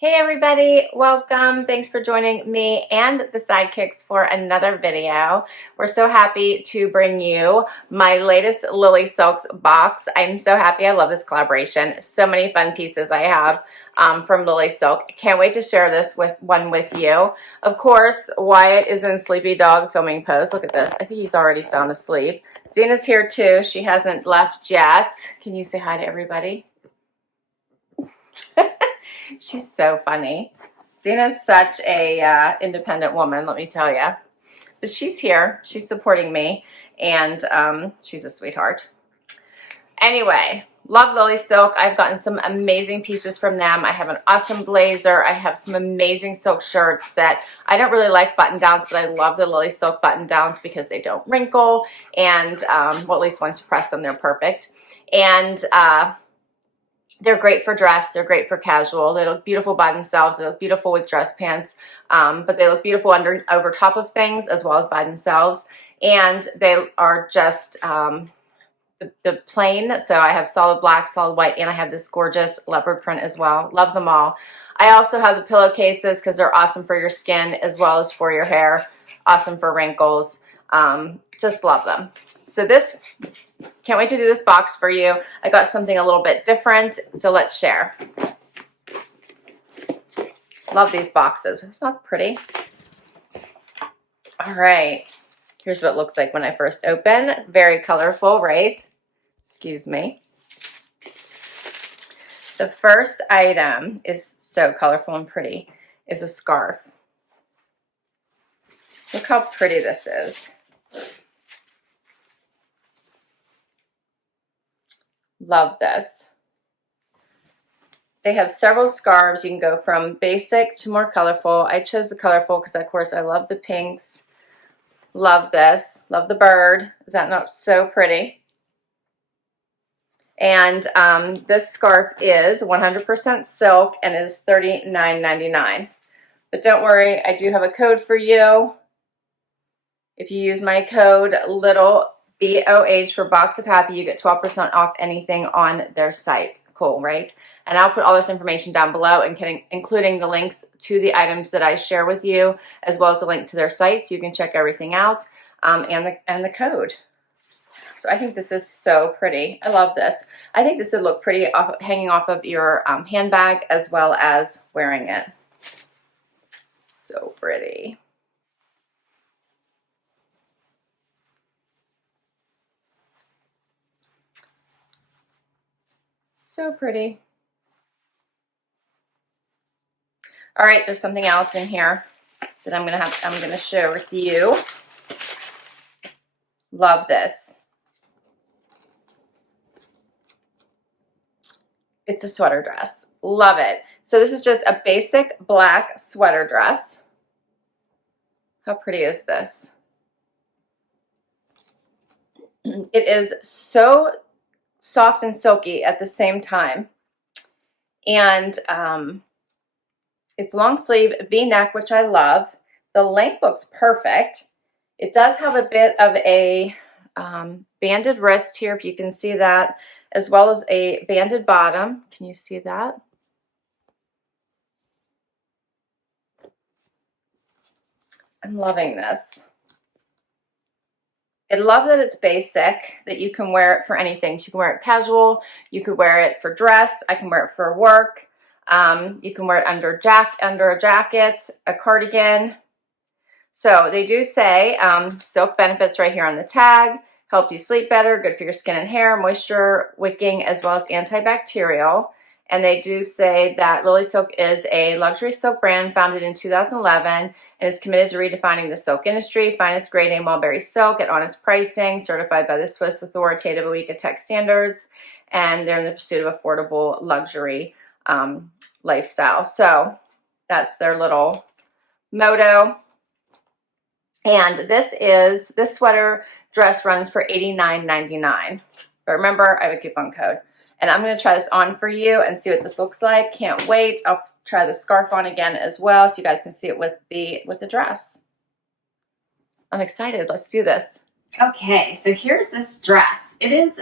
Hey everybody, welcome. Thanks for joining me and the Sidekicks for another video. We're so happy to bring you my latest LilySilk box. I'm so happy. I love this collaboration. So many fun pieces I have from LilySilk. Can't wait to share this one with you. Of course, Wyatt is in sleepy dog filming pose. Look at this. I think he's already sound asleep. Zena's here too. She hasn't left yet. Can you say hi to everybody? She's so funny. Zena's such a independent woman, let me tell you. But she's here. She's supporting me, and she's a sweetheart. Anyway, love LilySilk. I've gotten some amazing pieces from them. I have an awesome blazer. I have some amazing silk shirts that I don't really like button downs, but I love the LilySilk button downs because they don't wrinkle, and well, at least once you press them, they're perfect. And they're great for dress. They're great for casual. They look beautiful by themselves. They look beautiful with dress pants, but they look beautiful over top of things as well as by themselves. And they are just the plain. So I have solid black, solid white, and I have this gorgeous leopard print as well. Love them all. I also have the pillowcases because they're awesome for your skin as well as for your hair. Awesome for wrinkles. Just love them. So can't wait to do this box for you. I got something a little bit different, so let's share. Love these boxes. It's not pretty. All right. Here's what it looks like when I first open. Very colorful, right? Excuse me. The first item is so colorful and pretty. Is a scarf. Look how pretty this is. Love this. They have several scarves. You can go from basic to more colorful. I chose the colorful because, of course, I love the pinks. Love this. Love the bird. Is that not so pretty? And this scarf is 100% silk and it is $39.99. But don't worry, I do have a code for you. If you use my code LITTLE BOH for Box of Happy, you get 12% off anything on their site. Cool, right? And I'll put all this information down below, including the links to the items that I share with you, as well as a link to their site, so you can check everything out, and the code. So I think this is so pretty. I love this. I think this would look pretty hanging off of your handbag as well as wearing it. So pretty. So pretty. All right, there's something else in here that I'm gonna share with you. Love this. It's a sweater dress. Love it. So this is just a basic black sweater dress. How pretty is this? It is so soft and silky at the same time. And it's long sleeve V-neck, which I love. The length looks perfect. It does have a bit of a banded wrist here, if you can see that, as well as a banded bottom. Can you see that? I'm loving this. I love that it's basic, that you can wear it for anything. So you can wear it casual, you could wear it for dress, I can wear it for work, you can wear it under a jacket, a cardigan. So they do say silk benefits right here on the tag, helps you sleep better, good for your skin and hair, moisture wicking, as well as antibacterial. And they do say that LilySilk is a luxury silk brand founded in 2011 and is committed to redefining the silk industry. Finest grade A mulberry silk at honest pricing, certified by the Swiss authoritative OOTD tech standards, and they're in the pursuit of affordable luxury lifestyle. So that's their little motto. And this sweater dress runs for $89.99. But remember, I have a coupon code. And I'm going to try this on for you and see what this looks like. Can't wait. I'll try the scarf on again as well so you guys can see it with the dress. I'm excited. Let's do this. Okay, so here's this dress. It is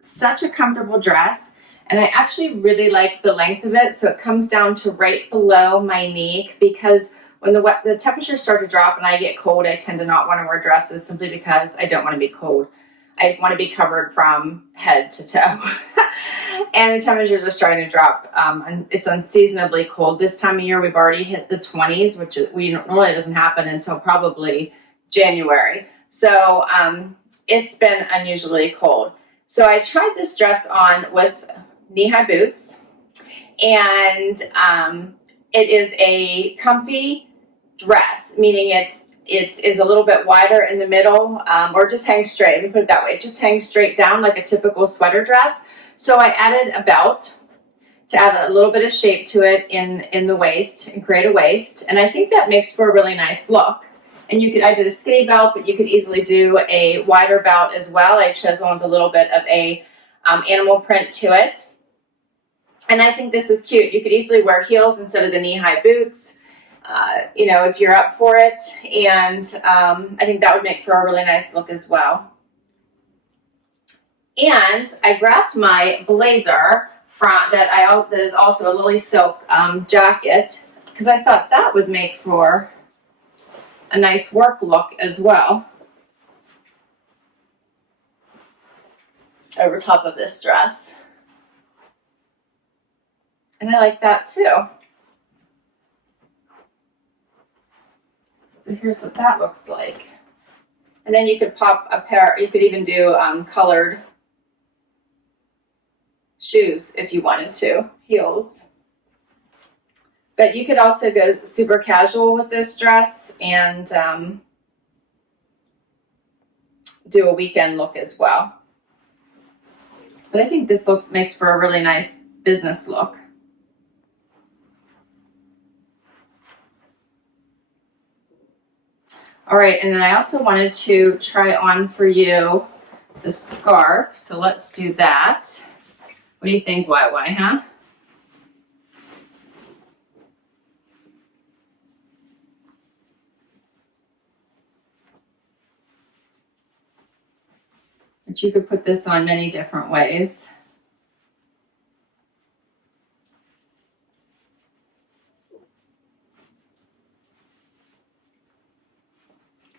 such a comfortable dress. And I actually really like the length of it, so it comes down to right below my knee, because when the temperatures start to drop and I get cold, I tend to not want to wear dresses simply because I don't want to be cold. I want to be covered from head to toe. And the temperatures are starting to drop. And it's unseasonably cold this time of year. We've already hit the 20s, which normally doesn't happen until probably January. So it's been unusually cold. So I tried this dress on with knee-high boots, and it is a comfy dress, meaning it is a little bit wider in the middle, or just hangs straight. Let me put it that way. It just hangs straight down like a typical sweater dress. So I added a belt to add a little bit of shape to it in the waist and create a waist. And I think that makes for a really nice look. And I did a skinny belt, but you could easily do a wider belt as well. I chose one with a little bit of a animal print to it. And I think this is cute. You could easily wear heels instead of the knee-high boots, if you're up for it. And I think that would make for a really nice look as well. And I grabbed my blazer that is also a LilySilk jacket, because I thought that would make for a nice work look as well over top of this dress. And I like that too. So here's what that looks like. And then you could pop a pair, you could even do colored shoes if you wanted to, heels. But you could also go super casual with this dress and do a weekend look as well. But I think this makes for a really nice business look. All right, and then I also wanted to try on for you the scarf. So let's do that. What do you think, YY, huh? But you could put this on many different ways.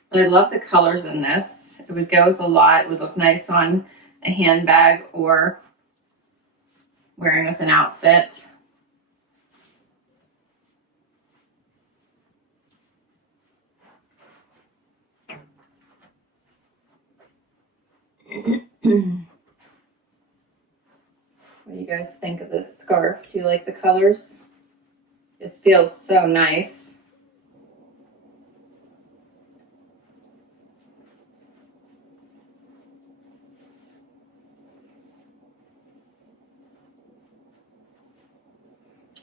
But I love the colors in this. It would go with a lot. It would look nice on a handbag or wearing with an outfit. What do you guys think of this scarf? Do you like the colors? It feels so nice.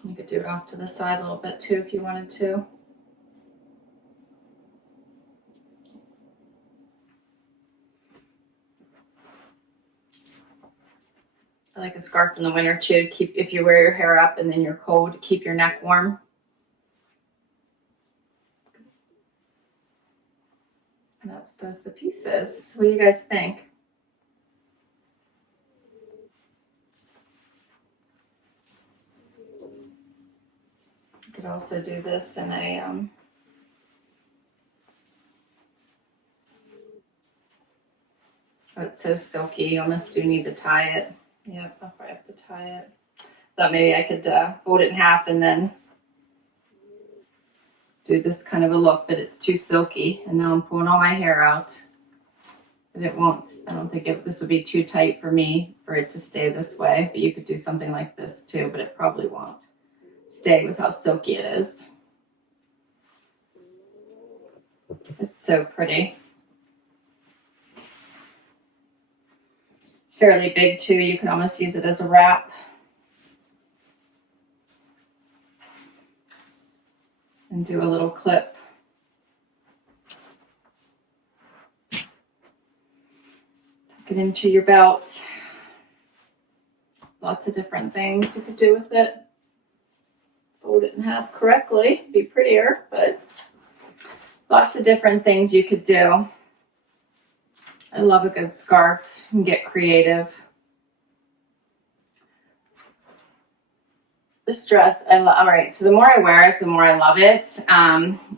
You could do it off to the side a little bit too if you wanted to. I like a scarf in the winter too, to keep, if you wear your hair up and then you're cold, to keep your neck warm. And that's both the pieces. So what do you guys think? You could also do this in a oh, it's so silky, you almost do need to tie it. Yep, I'll probably have to tie it. Thought maybe I could fold it in half and then do this kind of a look, but it's too silky. And now I'm pulling all my hair out. But it won't, I don't think this would be too tight for me for it to stay this way. But you could do something like this too, but it probably won't stay with how silky it is. It's so pretty. It's fairly big too. You can almost use it as a wrap. And do a little clip. Tuck it into your belt. Lots of different things you could do with it. Fold it in half correctly, be prettier, but lots of different things you could do. I love a good scarf and get creative. This dress, I love. All right, so the more I wear it, the more I love it.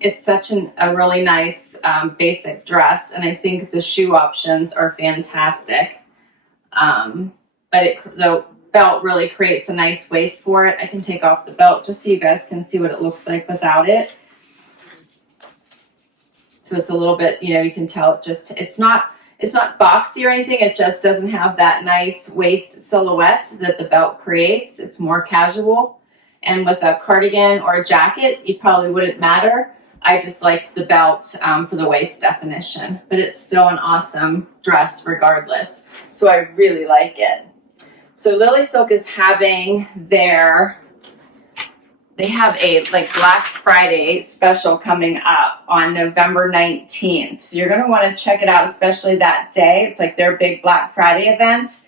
It's such a really nice basic dress, and I think the shoe options are fantastic. But the belt really creates a nice waist for it. I can take off the belt just so you guys can see what it looks like without it. So it's a little bit, you know, you can tell it's not boxy or anything. It just doesn't have that nice waist silhouette that the belt creates. It's more casual. And with a cardigan or a jacket, it probably wouldn't matter. I just liked the belt for the waist definition, but it's still an awesome dress regardless. So I really like it. So LilySilk is having they have a Black Friday special coming up on November 19th. So you're going to want to check it out, especially that day. It's like their big Black Friday event.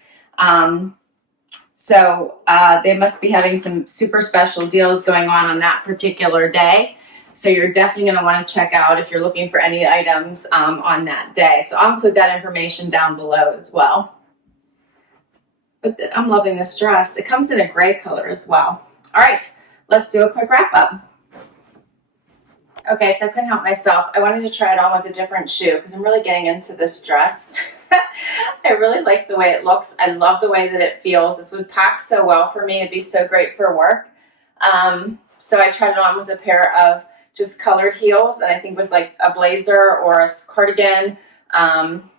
So they must be having some super special deals going on that particular day. So you're definitely going to want to check out if you're looking for any items on that day. So I'll include that information down below as well. But I'm loving this dress. It comes in a gray color as well. All right, let's do a quick wrap up. Okay, so I couldn't help myself. I wanted to try it on with a different shoe because I'm really getting into this dress. I really like the way it looks. I love the way that it feels. This would pack so well for me. It'd be so great for work. So I tried it on with a pair of just colored heels, and I think with like a blazer or a cardigan,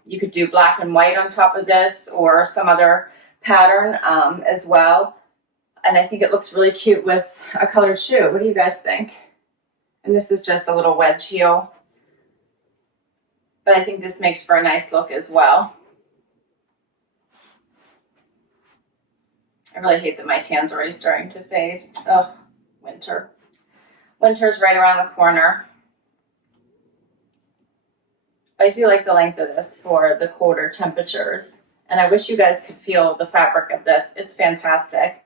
you could do black and white on top of this or some other pattern as well. And I think it looks really cute with a colored shoe. What do you guys think? And this is just a little wedge heel. But I think this makes for a nice look as well. I really hate that my tan's already starting to fade. Ugh, winter. Winter's right around the corner. I do like the length of this for the colder temperatures. And I wish you guys could feel the fabric of this. It's fantastic.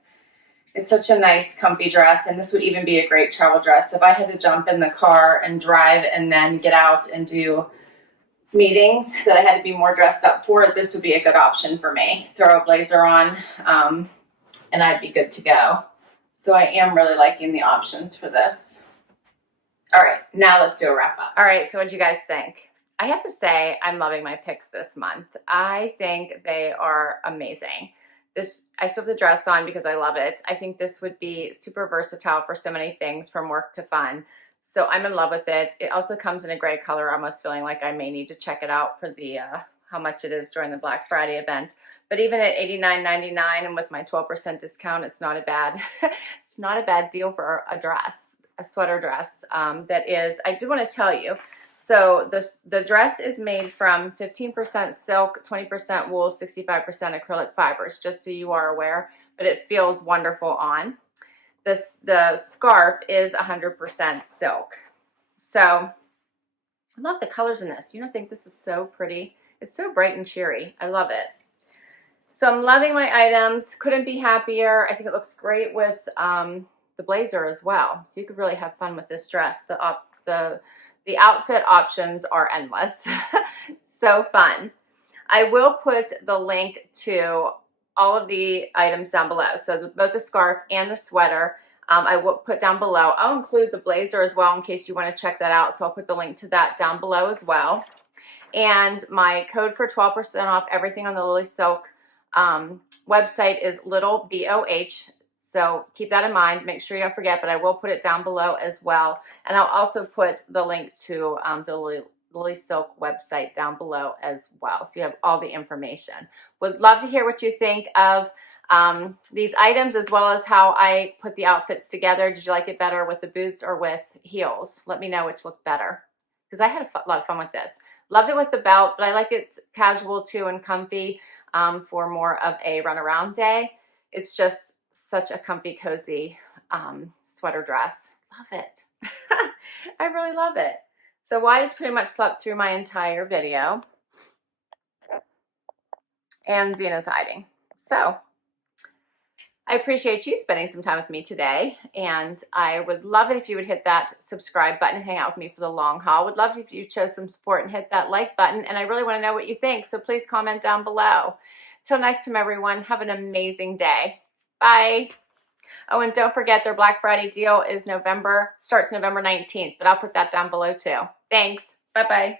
It's such a nice, comfy dress, and this would even be a great travel dress. If I had to jump in the car and drive and then get out and do meetings that I had to be more dressed up for, this would be a good option for me. Throw a blazer on, and I'd be good to go. So I am really liking the options for this. All right, now let's do a wrap up. All right, so what do you guys think? I have to say I'm loving my picks this month. I think they are amazing. I still have the dress on because I love it. I think this would be super versatile for so many things from work to fun. So I'm in love with it. It also comes in a gray color, almost feeling like I may need to check it out for the how much it is during the Black Friday event. But even at $89.99 and with my 12% discount, it's not a bad it's not a bad deal for a dress, a sweater dress. That is, I do want to tell you. So the dress is made from 15% silk, 20% wool, 65% acrylic fibers, just so you are aware, but it feels wonderful on. The scarf is 100% silk. So I love the colors in this. You don't think this is so pretty? It's so bright and cheery. I love it. So I'm loving my items. Couldn't be happier. I think it looks great with the blazer as well. So you could really have fun with this dress. The outfit options are endless. So fun. I will put the link to all of the items down below. So both the scarf and the sweater, I will put down below. I'll include the blazer as well in case you want to check that out. So I'll put the link to that down below as well. And my code for 12% off everything on the LilySilk website is little BOH. So keep that in mind. Make sure you don't forget, but I will put it down below as well. And I'll also put the link to the LilySilk website down below as well. So you have all the information. Would love to hear what you think of these items as well as how I put the outfits together. Did you like it better with the boots or with heels? Let me know which looked better because I had a lot of fun with this. Loved it with the belt, but I like it casual too and comfy for more of a runaround day. It's just such a comfy, cozy sweater dress. Love it. I really love it. So Wyatt's pretty much slept through my entire video. And Zena's hiding. So I appreciate you spending some time with me today. And I would love it if you would hit that subscribe button and hang out with me for the long haul. Would love it if you chose some support and hit that like button. And I really want to know what you think. So please comment down below. Till next time, everyone, have an amazing day. Bye. Oh, and don't forget their Black Friday deal is starts November 19th, but I'll put that down below too. Thanks. Bye-bye.